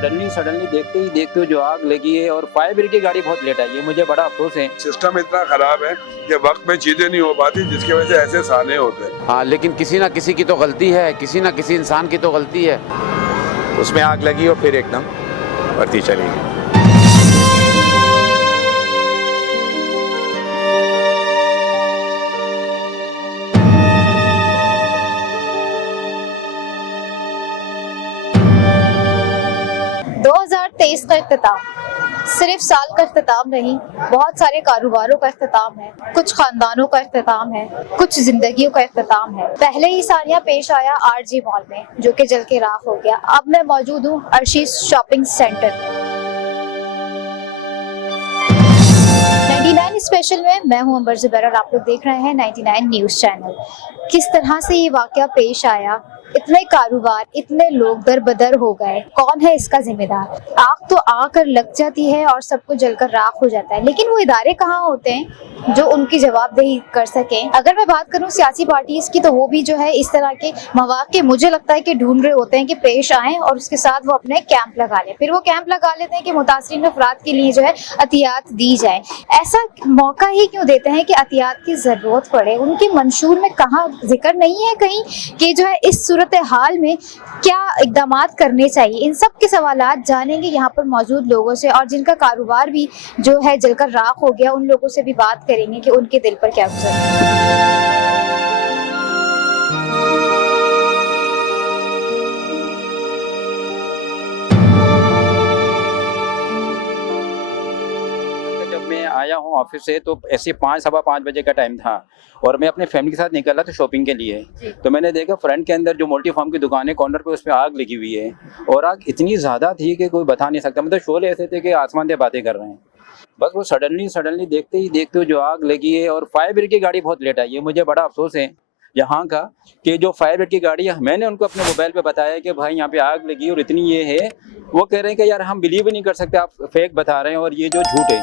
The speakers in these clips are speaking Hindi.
सडनली देखते जो आग लगी है और फायर ब्रिगेड की गाड़ी बहुत लेट आई है, मुझे बड़ा अफसोस है। सिस्टम इतना खराब है कि वक्त में चीजें नहीं हो पाती, जिसकी वजह से ऐसे साने होते हैं। हाँ, लेकिन किसी ना किसी की तो गलती है, किसी ना किसी इंसान की तो गलती है। उसमें आग लगी और फिर एकदम बढ़ती चली गई। का इख्तिताम सिर्फ साल का इख्तिताम नहीं, बहुत सारे कारोबारों का इख्तिताम है, कुछ खानदानों का इख्तिताम है, कुछ जिंदगियों का इख्तिताम है। पहले ही सानिया पेश आया आरजी मॉल में, जो कि जल के राख हो गया। अब मैं मौजूद हूँ अर्शी शॉपिंग सेंटर में। 99 स्पेशल में मैं हूँ अंबर जुबैर और आप लोग देख रहे हैं 99 न्यूज चैनल। किस तरह से ये वाकया पेश आया, इतने कारोबार, इतने लोग दरबदर हो गए, कौन है इसका जिम्मेदार? आग तो आकर लग जाती है और सब कुछ जलकर राख हो जाता है, लेकिन वो इदारे कहाँ होते हैं जो उनकी जवाबदेही कर सकें? अगर मैं बात करूं सियासी पार्टीज की, तो वो भी जो है इस तरह के मौके मुझे लगता है कि ढूंढ रहे होते हैं कि पेश आएं और उसके साथ वो अपने कैंप लगा लें। फिर वो कैंप लगा लेते हैं कि मुतासरीन अफराद के लिए जो है एहतियात दी जाए। ऐसा मौका ही क्यों देते हैं कि एहतियात की जरूरत पड़े? उनके मंशूर में कहाँ जिक्र नहीं है कहीं कि जो है इस सूरत हाल में क्या इकदाम करने चाहिए? इन सब के सवालात जानेंगे यहाँ पर मौजूद लोगों से, और जिनका कारोबार भी जो है जलकर राख हो गया, उन लोगों से भी बात करेंगे कि उनके दिल पर क्या गुजर रहा है। मैं आया हूँ ऑफिस से तो ऐसे 5-5:15 बजे का टाइम था और मैं अपने फैमिली के साथ निकला था शॉपिंग के लिए। तो मैंने देखा फ्रंट के अंदर जो मल्टी फॉर्म की दुकान है कॉर्नर पे, उसमें आग लगी हुई है और आग इतनी ज़्यादा थी कि कोई बता नहीं सकता। मतलब शोले ऐसे थे कि आसमान से बातें कर रहे हैं। बस वो सडनली देखते जो आग लगी है और फायर ब्रिगेड की गाड़ी बहुत लेट आई है, मुझे बड़ा अफसोस है यहाँ का कि जो फायर ब्रिगेड की गाड़ी है, मैंने उनको अपने मोबाइल पे बताया कि भाई यहाँ पे आग लगी और इतनी ये है। वो कह रहे हैं कि यार हम बिलीव ही नहीं कर सकते, आप फेक बता रहे हैं और ये जो झूठ है।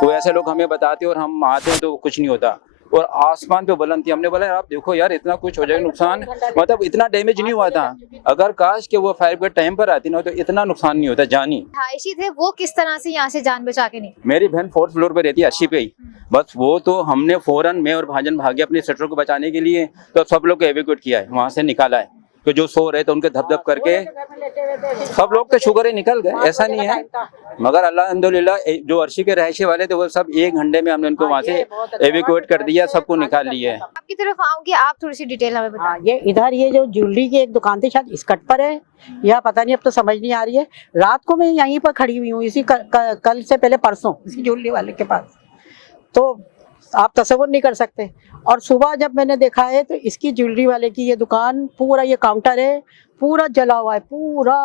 कोई ऐसे लोग हमें बताते और हम आते हैं तो कुछ नहीं होता। और आसमान पे बुलंद थी। हमने बोला आप देखो यार इतना कुछ हो जाएगा नुकसान, मतलब इतना डैमेज नहीं हुआ था। अगर काश के वो फायर ब्रिगेड टाइम पर आती ना तो इतना नुकसान नहीं होता जानी। रिहायशी थे वो किस तरह से यहाँ से जान बचा के निकले? मेरी बहन 4th फ्लोर पे रहती है 80 पे ही। बस वो तो हमने फौरन मैं और भाजन भागे अपने सिस्टर को बचाने के लिए, तो सब लोग को एवेक्यूएट किया है, वहाँ से निकाला है। तो जो सो रहे थे उनके धप करके सब लोग तो शुक्र है निकल गए, ऐसा नहीं है। मगर अल्हम्दुलिल्लाह जो अर्शी के रहायशी वाले थे वो सब 1 घंटे में हमने उनको वहाँ से एवेक्यूएट कर दिया, सबको निकाल लिया है। आपकी तरफ आऊंगी, आप थोड़ी सी डिटेल हमें बताएं। ये इधर ये जो ज्वेलरी की एक दुकान थी, शायद इस कट पर है या पता नहीं, अब तो समझ नहीं आ रही है। रात को मैं यहीं पर खड़ी हुई हूँ, इसी कल से पहले परसों इसी ज्वेलरी वाले के पास, तो आप तस्वीर नहीं कर सकते। और सुबह जब मैंने देखा है तो इसकी ज्वेलरी वाले की ये दुकान, पूरा ये काउंटर है पूरा जला हुआ है, पूरा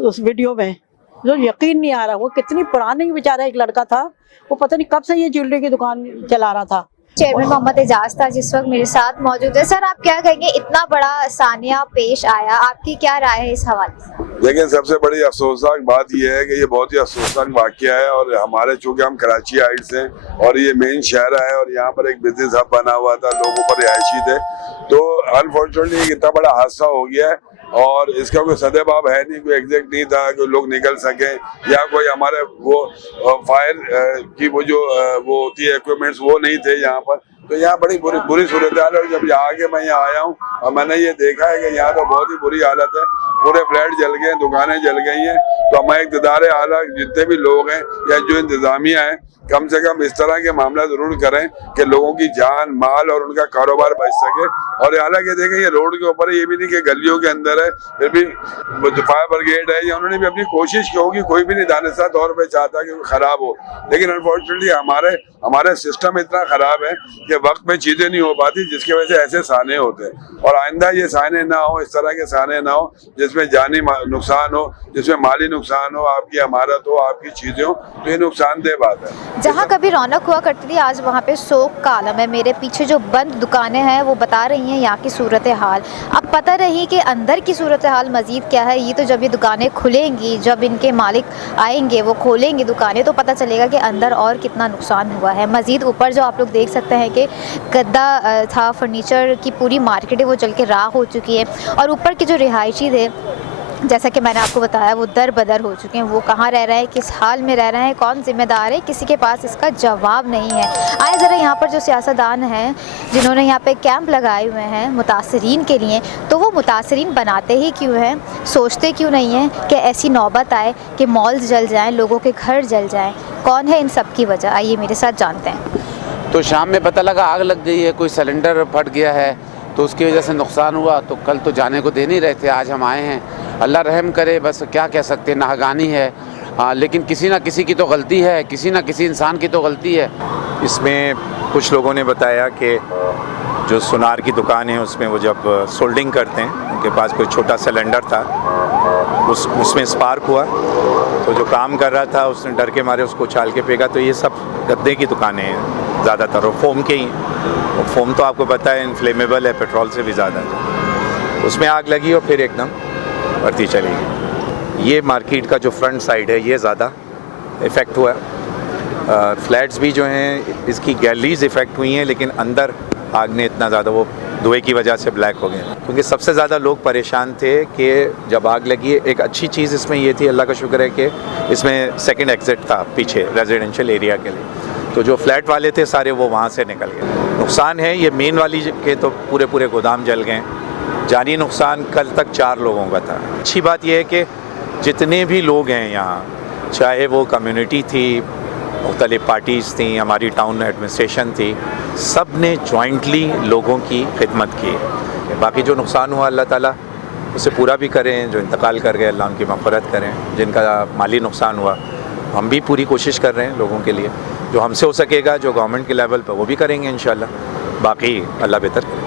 उस वीडियो में जो यकीन नहीं आ रहा। वो कितनी पुरानी बेचारा एक लड़का था, वो पता नहीं कब से ये ज्वेलरी की दुकान चला रहा था। चेयरमैन मोहम्मद एजाज था जिस वक्त मेरे साथ मौजूद है। सर आप क्या कहेंगे, इतना बड़ा सानिया पेश आया, आपकी क्या राय है इस हवाले से? लेकिन सबसे बड़ी अफसोसनाक बात यह है कि ये बहुत ही अफसोसनाक वाकया है और हमारे, चूंकि हम कराची हाइट्स हैं और ये मेन शहर है और यहाँ पर एक बिजनेस हब बना हुआ था, लोगों पर रिहायशी थे, तो अनफॉर्चुनेटली इतना बड़ा हादसा हो गया है और इसका कोई सदेबाब है नहीं, कोई एग्जैक्ट नहीं था कि लोग निकल सकें या कोई हमारे वो फायर की वो जो वो होती है इक्विपमेंट्स वो नहीं थे यहाँ पर। तो यहाँ बड़ी बुरी सूरत हाल है। जब यहाँ आके मैं यहाँ आया हूँ और मैंने ये देखा है कि यहाँ तो बहुत ही बुरी हालत है, पूरे फ्लैट जल गए हैं, दुकानें जल गई हैं। तो हमारे इक़्तिदार आला जितने भी लोग हैं या जो इंतजामिया है, कम से कम इस तरह के मामला जरूर करें कि लोगों की जान माल और उनका कारोबार बच सके। और हालांकि देखें ये रोड के ऊपर है, ये भी नहीं कि गलियों के अंदर है, फिर भी फायर ब्रिगेड है या उन्होंने भी अपनी कोशिश की होगी, कोई भी नहीं दानिस्ता तौर पे चाहता कि खराब हो। लेकिन अनफॉर्चुनेटली हमारे सिस्टम इतना खराब है कि वक्त में चीजें नहीं हो पाती, जिसकी वजह से ऐसे साने होते हैं। और आइंदा ये साने ना हो, इस तरह के साने ना हो जिसमें जानी नुकसान हो, जिसमें माली नुकसान हो, आपकी अमारत हो, आपकी चीजें हो, तो ये नुकसानदेह बात है। जहाँ कभी रौनक हुआ करती थी आज वहाँ पे शोक का आलम है। मेरे पीछे जो बंद दुकानें हैं वो बता रही हैं यहाँ की सूरत हाल। अब पता नहीं कि अंदर की सूरत हाल मज़ीद क्या है, ये तो जब ये दुकानें खुलेंगी, जब इनके मालिक आएंगे वो खोलेंगे दुकानें, तो पता चलेगा कि अंदर और कितना नुकसान हुआ है। मज़ीद ऊपर जो आप लोग देख सकते हैं कि गद्दा था, फर्नीचर की पूरी मार्केट है वो जल के राख हो चुकी है। और ऊपर के जो रिहायशी थे जैसा कि मैंने आपको बताया वो दर बदर हो चुके हैं। वो कहाँ रह रहे हैं, किस हाल में रह रहे हैं, कौन जिम्मेदार है, किसी के पास इसका जवाब नहीं है। आए ज़रा यहाँ पर जो सियासतदान हैं जिन्होंने यहाँ पे कैंप लगाए हुए हैं मुतासरीन के लिए, तो वो मुतासरीन बनाते ही क्यों हैं, सोचते क्यों नहीं हैं कि ऐसी नौबत आए कि मॉल्स जल जाएँ, लोगों के घर जल जाएँ। कौन है इन सब की वजह, आइए मेरे साथ जानते हैं। तो शाम में पता लगा आग लग गई है, कोई सिलेंडर फट गया है, तो उसकी वजह से नुकसान हुआ। तो कल तो जाने को दे नहीं रहे थे, आज हम आए हैं। अल्लाह रहम करे, बस क्या कह सकते हैं, नाहगानी है। लेकिन किसी ना किसी की तो गलती है, किसी ना किसी इंसान की तो गलती है। इसमें कुछ लोगों ने बताया कि जो सुनार की दुकान है उसमें वो जब सोल्डिंग करते हैं, उनके पास कोई छोटा सिलेंडर था, उसमें स्पार्क हुआ। तो जो काम कर रहा था उसने डर के मारे उसको उछाल के फेंका। तो ये सब गद्दे की दुकानें हैं ज़्यादातर, और फोम के ही। और फोम तो आपको पता है इनफ्लेमेबल है, पेट्रोल से भी ज़्यादा। उसमें आग लगी और फिर एकदम बढ़ती चली गई। ये मार्केट का जो फ्रंट साइड है ये ज़्यादा इफ़ेक्ट हुआ है। फ्लैट्स भी जो हैं इसकी गैलरीज इफ़ेक्ट हुई हैं, लेकिन अंदर आग ने इतना ज़्यादा, वो धुएं की वजह से ब्लैक हो गए। क्योंकि सबसे ज़्यादा लोग परेशान थे कि जब आग लगी, एक अच्छी चीज़ इसमें ये थी, अल्लाह का शुक्र है कि इसमें सेकंड एग्जिट था पीछे रेजिडेंशियल एरिया के लिए। तो जो फ्लैट वाले थे सारे वो वहाँ से निकल गए। नुकसान है ये मेन वाली के तो पूरे गोदाम जल गए। जानी नुकसान कल तक 4 लोगों का था। अच्छी बात यह है कि जितने भी लोग हैं यहाँ, चाहे वो कम्युनिटी थी, मुख्तलिफ पार्टीज़ थी, हमारी टाउन एडमिनिस्ट्रेशन थी, सब ने जॉइंटली लोगों की खिदमत की। बाकी जो नुकसान हुआ अल्लाह ताला उसे पूरा भी करें, जो इंतकाल कर गए अल्लाह उनकी मग़फ़िरत करें, जिनका माली नुकसान हुआ हम भी पूरी कोशिश कर रहे हैं लोगों के लिए। जो हमसे हो सकेगा, जो गवर्नमेंट के लेवल पर, वो भी करेंगे इंशाल्लाह। बाकी अल्लाह बेहतर करे।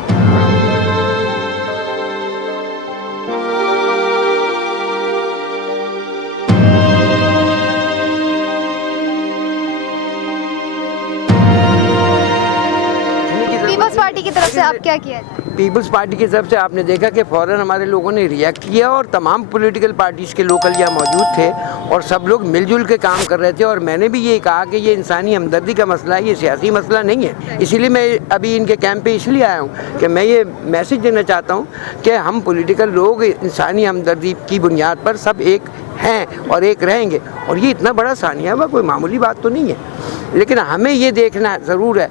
पीपल्स पार्टी की तरफ से आप क्या किया जाए? पीपल्स पार्टी की तरफ से आपने देखा कि फ़ौरन हमारे लोगों ने रिएक्ट किया और तमाम पॉलिटिकल पार्टीज़ के लोकल यहाँ मौजूद थे और सब लोग मिलजुल के काम कर रहे थे। और मैंने भी ये कहा कि ये इंसानी हमदर्दी का मसला है, ये सियासी मसला नहीं है। इसीलिए मैं अभी इनके कैंप पे इसलिए आया हूँ कि मैं ये मैसेज देना चाहता हूँ कि हम पॉलिटिकल लोग इंसानी हमदर्दी की बुनियाद पर सब एक हैं और एक रहेंगे। और ये इतना बड़ा सानिया हुआ कोई मामूली बात तो नहीं है। लेकिन हमें ये देखना ज़रूर है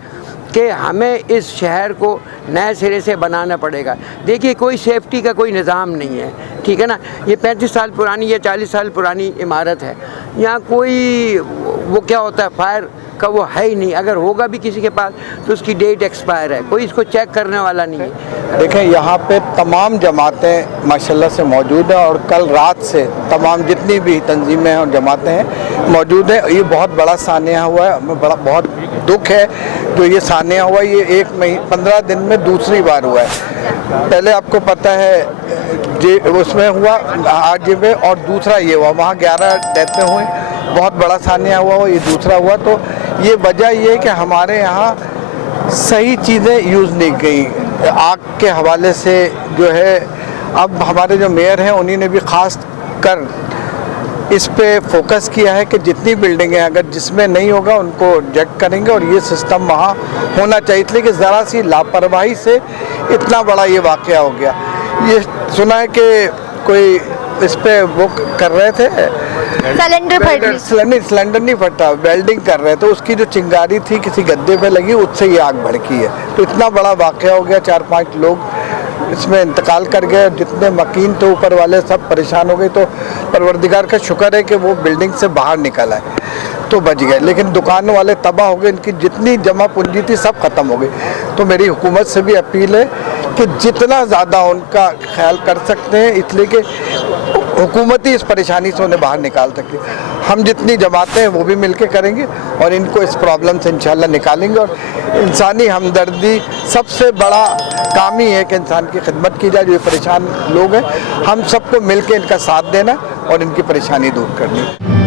कि हमें इस शहर को नए सिरे से बनाना पड़ेगा। देखिए कोई सेफ्टी का कोई निज़ाम नहीं है, ठीक है ना। ये 35 साल पुरानी या 40 साल पुरानी इमारत है, यहाँ कोई वो क्या होता है फायर का वो है ही नहीं। अगर होगा भी किसी के पास तो उसकी डेट एक्सपायर है, कोई इसको चेक करने वाला नहीं है। देखें यहाँ पे तमाम जमातें माशाल्लाह से मौजूद हैं और कल रात से तमाम जितनी भी तंजीमें और जमातें हैं मौजूद हैं। ये बहुत बड़ा सानिया हुआ है, हमें बहुत दुख है जो ये सानिया हुआ। ये 15 दिन में दूसरी बार हुआ है। पहले आपको पता है जे उसमें हुआ 8 में और दूसरा ये हुआ, वहाँ 11 डेथें हुई, बहुत बड़ा सानिया हुआ, ये दूसरा हुआ। तो ये वजह ये है कि हमारे यहाँ सही चीज़ें यूज़ नहीं गई आग के हवाले से जो है। अब हमारे जो मेयर हैं उन्हीं ने भी ख़ास कर इस पे फोकस किया है कि जितनी बिल्डिंगें अगर जिसमें नहीं होगा उनको रिजेक्ट करेंगे और ये सिस्टम वहाँ होना चाहिए। इसलिए कि ज़रा सी लापरवाही से इतना बड़ा ये वाक़या हो गया। ये सुना है कि कोई इस पे वो कर रहे थे सिलेंडर नहीं फटा, वेल्डिंग कर रहे थे, तो उसकी जो चिंगारी थी किसी गद्दे पे लगी, उससे ये आग भड़की है। तो इतना बड़ा वाक़या हो गया, 4-5 लोग इसमें इंतकाल कर गए। जितने मकीन थे ऊपर वाले सब परेशान हो गए। तो परवरदिगार का शुक्र है कि वो बिल्डिंग से बाहर निकल आए तो बच गए, लेकिन दुकान वाले तबाह हो गए, इनकी जितनी जमा पूंजी थी सब ख़त्म हो गई। तो मेरी हुकूमत से भी अपील है कि जितना ज़्यादा उनका ख्याल कर सकते हैं, इसलिए कि हुकूमत ही इस परेशानी से उन्हें बाहर निकाल सकती है। हम जितनी जमातें हैं वो भी मिलके करेंगे और इनको इस प्रॉब्लम से इंशाल्लाह निकालेंगे। और इंसानी हमदर्दी सबसे बड़ा काम ही है कि इंसान की खिदमत की जाए। जो परेशान लोग हैं हम सबको मिलके इनका साथ देना और इनकी परेशानी दूर करनी।